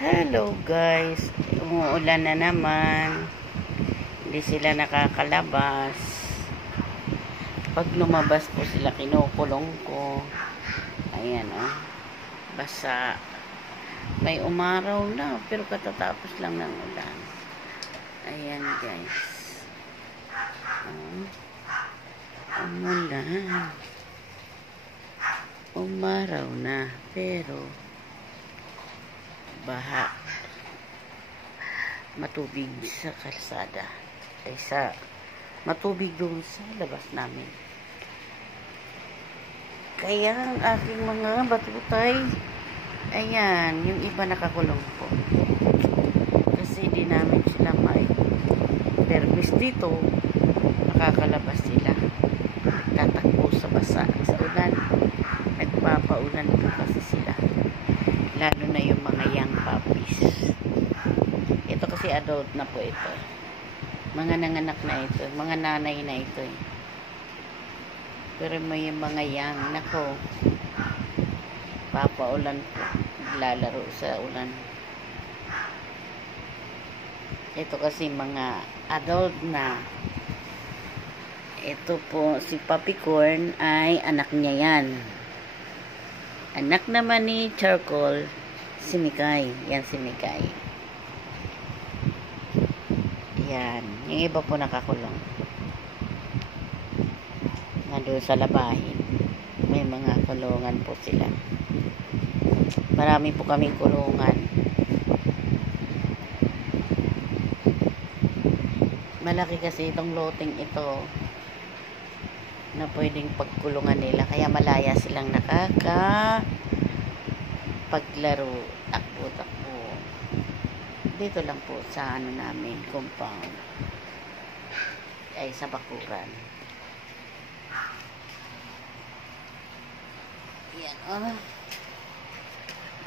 Hello guys, umuulan na naman. Hindi sila nakakalabas. Pag lumabas po sila, kinukulong ko. Ayan basa. May umaraw na, pero katatapos lang ng ulan. Ayan guys. Umulan. Umaraw na, pero baha, matubig sa kalsada kaysa matubig doon sa labas namin. Kaya ang aking mga batutay, ayan, yung iba nakakulong po kasi di namin sila may permis dito. Nakakalabas sila, tatakbo sa basa sa ulan, nagpapaulan po kasi sila, lalo na yung mga young puppies. Ito kasi adult na po ito, mga nanganak na ito, mga nanay na ito pero may yung mga young, nako, papaulan po, lalaro sa ulan. Ito kasi mga adult na. Ito po si Puppy Corn ay anak niya yan. Anak naman ni Charcoal, si Mikay. Yan si Mikay. Yan. Yung iba po nakakulong. Nandun sa labahin. May mga kulungan po sila. Marami po kaming kulungan. Malaki kasi itong loting ito na pwedeng pagkulungan nila, kaya malaya silang paglaro, takbo dito lang po sa namin compound, ay sa bakuran. Yan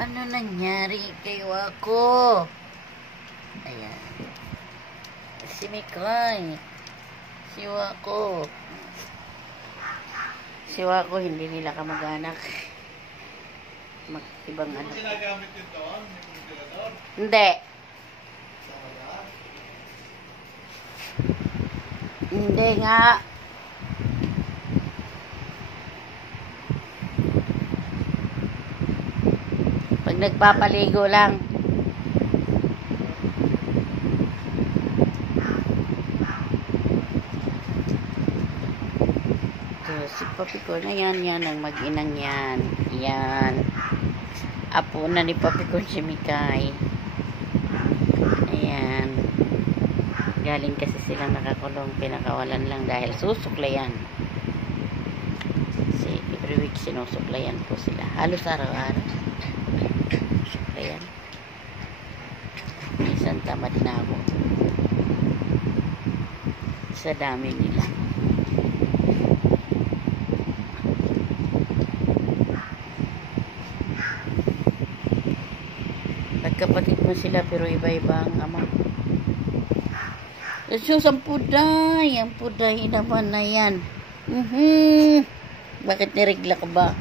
ano nangyari kayo ako? Ayan si Mikay, si Wako, hindi nila kamag-anak. Ibang ano. Ginagamit ito? Hindi. Hindi nga. Pag nagpapaligo lang. Si Puppy Corn na yan ang mag-inang yan. Apo na ni Puppy Corn si Mikay. Ayan. Galing kasi silang nakakulong, pinakawalan lang dahil susuklayan. Kasi every week sinusuklayan po sila. Halos araw-araw. Suklayan. Minsan tamad na ako sa dami nila. Kapatid mo sila pero iba-iba ang ama. So, ang puday naman na yan. Bakit nirigla ka ba?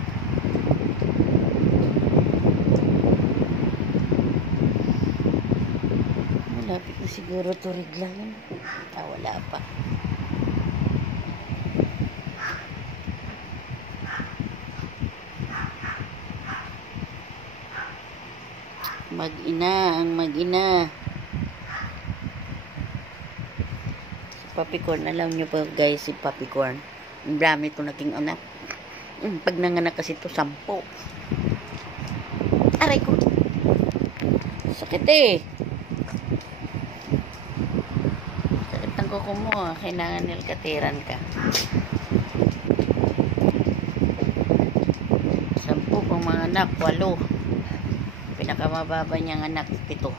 Malapit na siguro to rigla yun. Wala pa. Mag-ina. Si Puppy Corn, alam nyo po guys, si Puppy Corn, ang dami ito naging anak. Pag nanganak kasi ito, 10. Aray ko, sakit sakit ang kuko mo, kailangan nilkatiran ka. 10 pang mga anak, 8. Pinakamababa niyang anak, 7.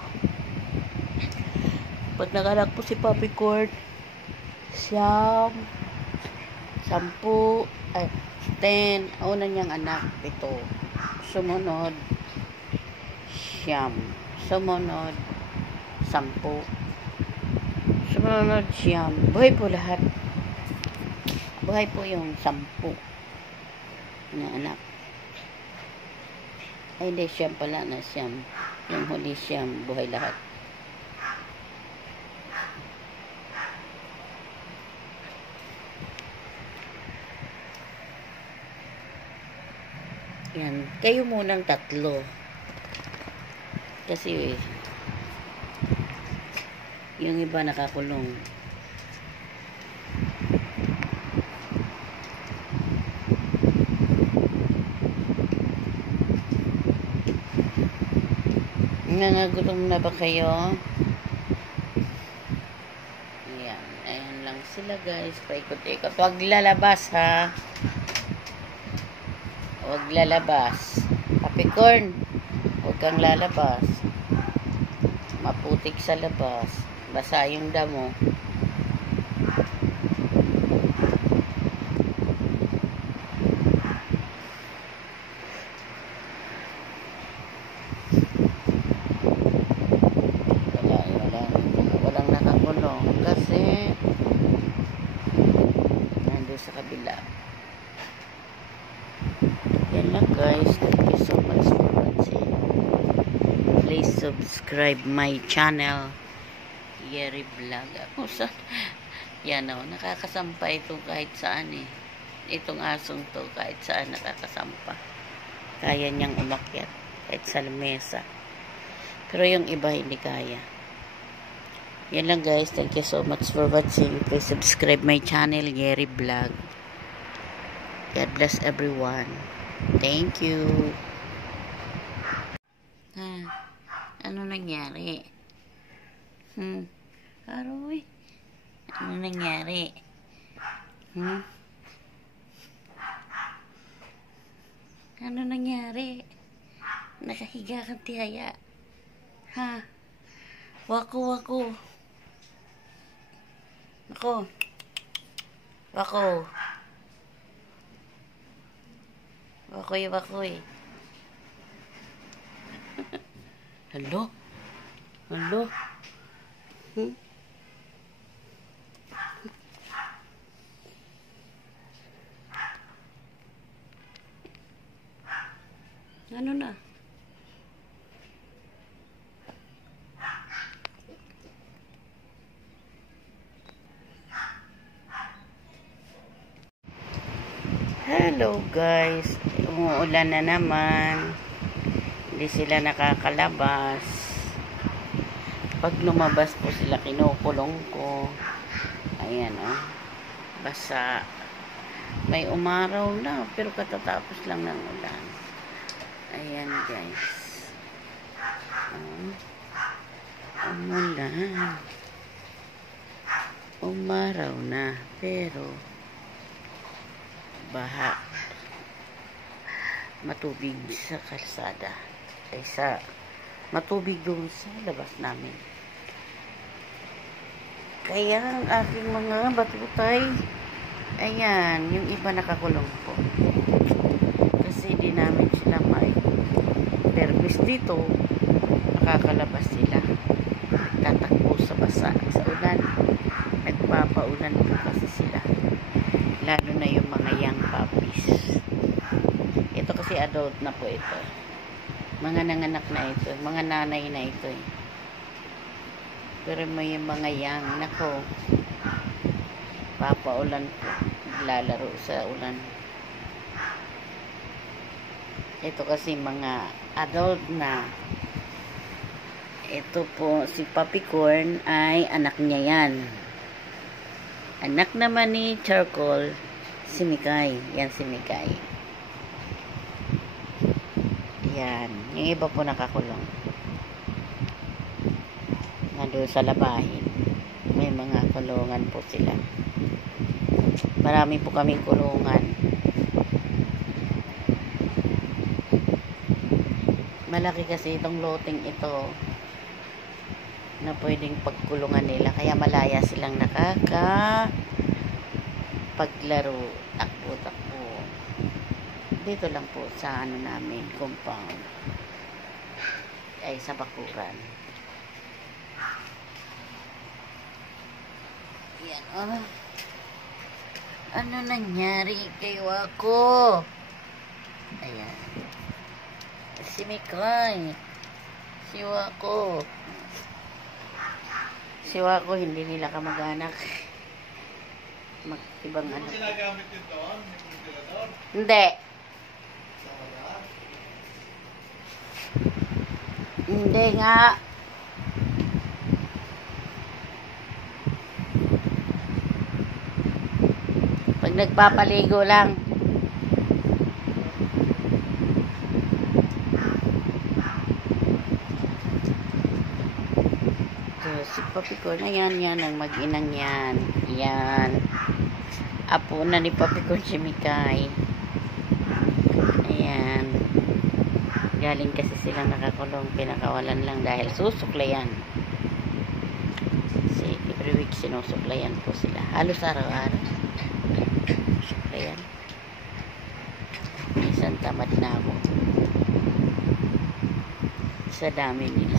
Pag naganak po si Puppy Corn, 10, 10, una niyang anak, 7. Sumunod, 9. Sumunod, 10. Sumunod, 9. Buhay po lahat. Buhay po yung 10 na anak. Ay, hindi, siyam pala na siyam. Yung huli siyam, buhay lahat. Yan, kayo munang tatlo. Kasi yung iba nakakulong. Nangagutom na ba kayo? Ayan, ayan lang sila guys. Paikot-ikot. Huwag lalabas ha. Huwag lalabas. Papicorn, huwag kang lalabas. Maputik sa labas. Basa yung damo. Walang nakakulong kasi nandun sa kabila. Yan lang guys. Thank you so much for watching. Please subscribe my channel, Yeri Vlog. Ako yan o, nakakasampa ito kahit saan eh. Itong asong to kahit saan nakakasampa. Kaya niyang umakyat kahit sa lamesa. Pero yung iba hindi kaya. Yan lang guys. Thank you so much for watching. Please subscribe my channel, Yeri Vlog. God bless everyone. Thank you. Ano nangyari? Aroy. Ano nangyari? Ano nangyari? Nakahiga kang tihaya. Ha? Wako. Ako. Wakoy. Hello? Ano na? Hello guys, umuulan na naman. Hindi sila nakakalabas. Pag lumabas po sila, kinukulong ko. Ayan basa. May umaraw na, pero katatapos lang ng ulan. Ayan guys. Umulan. Umaraw na, pero baha, matubig sa kalsada kaysa matubig doon sa labas namin. Kaya ang aking mga batutay, ayan, yung iba nakakulong po kasi di namin sila permis dito. Nakakalabas sila, tatakbo sa basa sa ulan. Nagpapaulan po kasi sila, lalo na yung mga young puppies. Ito kasi adult na po ito. Mga nanganak na ito. Mga nanay na ito eh. Pero may mga young. Nako. Papaulan po. Lalaro sa ulan. Ito kasi mga adult na. Ito po si Papicorn ay anak niya yan. Anak naman ni Charcoal, si Mikay. Yan si Mikay. Yan. Yung iba po nakakulong. Nandun sa labahin. May mga kulungan po sila. Marami po kaming kulungan. Malaki kasi itong loting ito na pwedeng pagkulungan nila, kaya malaya silang paglaro, takbo. Dito lang po sa namin, compound, ay sa bakuran. Yan ano nangyari kayo ako? Ayan, Si Mikay. Siwa ko. Siwa ko, hindi nila kamag-anak. Ibang ano. Ginagamit yun doon? Yung ventilador? Hindi. Sa wala? Hindi nga. Pag nagpapaligo lang. Si Papi ko na yan ang mag-inang yan. Yan. Apo na ni Papi ko si Mikay. Ayan. Galing kasi silang nakakulong. Pinakawalan lang dahil susuklayan. Kasi every week sinusuklayan po sila. Halos araw-araw. Suklayan. Minsan tamad na ako. Sa dami nila.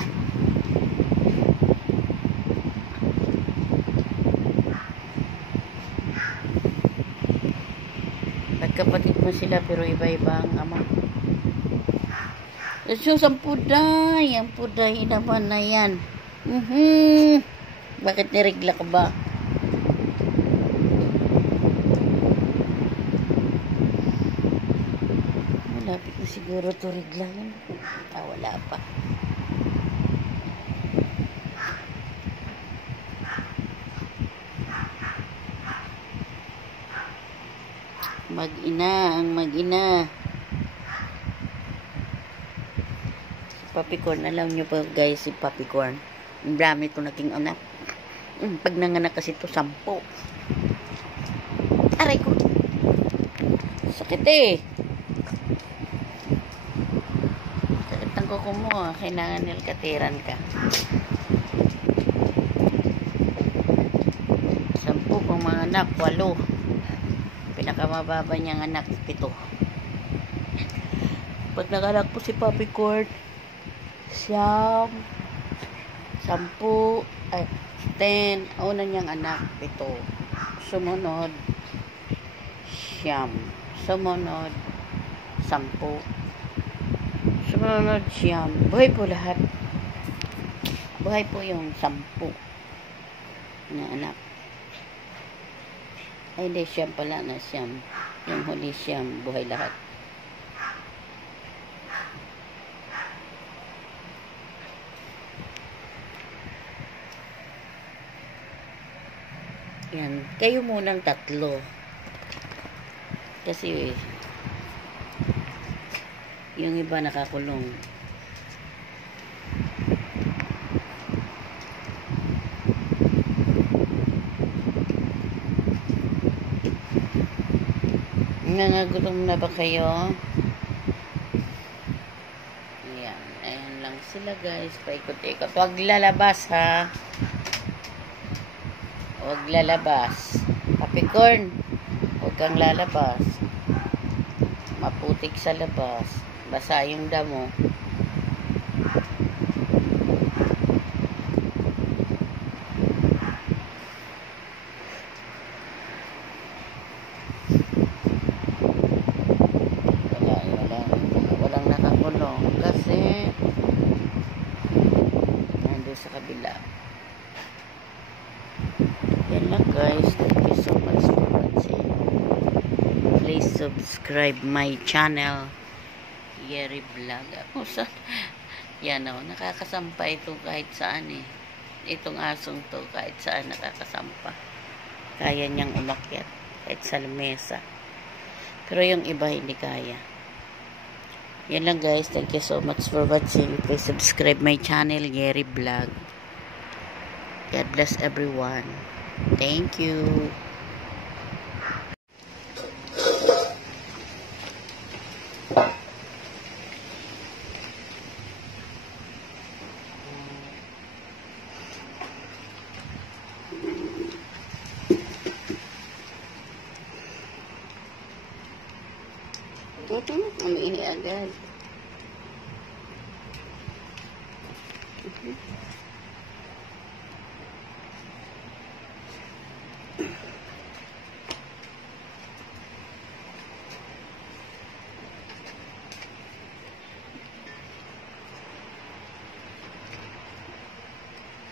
Magkapatid mo sila pero iba-iba ang ama. So, ang puday naman na yan. Bakit nirigla ka ba? Malapit na siguro to riglahan. Wala pa. Mag-ina. Si Papi Corn, alam nyo po guys, si Papi Corn. Ang dami ito naging anak. Pag nanganak kasi ito, 10. Aray ko. Sakit eh. Sakit ang kuko mo. Kailangan nilkatiran ka. 10 kung mga anak, 8. Pinakamababa niyang anak, 7. Pag naganak po si Papi Corn, 10, 10, una niyang anak, 7. Sumunod, 9. Sumunod, 10. Sumunod, 9. Buhay po lahat. Buhay po yung 10 na anak. Ay, hindi, 9 pala na 9. Yung huli 9, buhay lahat. Yan. Kayo munang 3. Kasi, yung iba nakakulong. Nangagutom na ba kayo? Ayan. Ayan lang sila guys. Paikot-ikot. Huwag lalabas ha. Huwag lalabas. Papi Corn. Huwag kang lalabas. Maputik sa labas. Basa yung damo. Walang nakakulong kasi nandun sa kabila. Yan lang guys. Thank you so much for watching. Please subscribe my channel, Yeri Vlog. Ako sa yan o, nakakasampa ito kahit saan eh. Itong asong to kahit saan nakakasampa. Kaya niyang umakyat kahit sa lamesa. Pero yung iba hindi kaya. Yan lang guys. Thank you so much for watching. Please subscribe my channel, Yeri Vlog. God bless everyone. Thank you. Umiinit agad.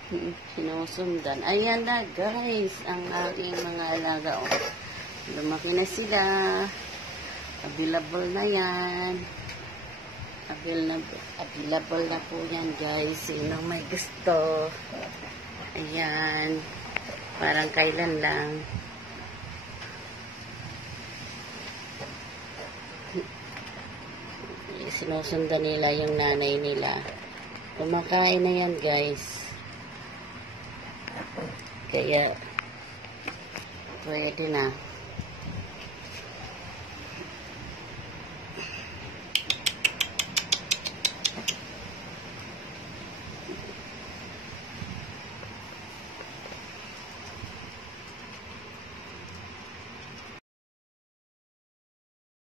Sinusundan. Ayan na guys, ang aking mga alaga. Oh. Lumaki na sila. Available na yan. Available na po yan guys. Sino may gusto. Ayan. Parang kailan lang. Sinusundan nila yung nanay nila. Kumakain na yan guys. Kaya pwede na.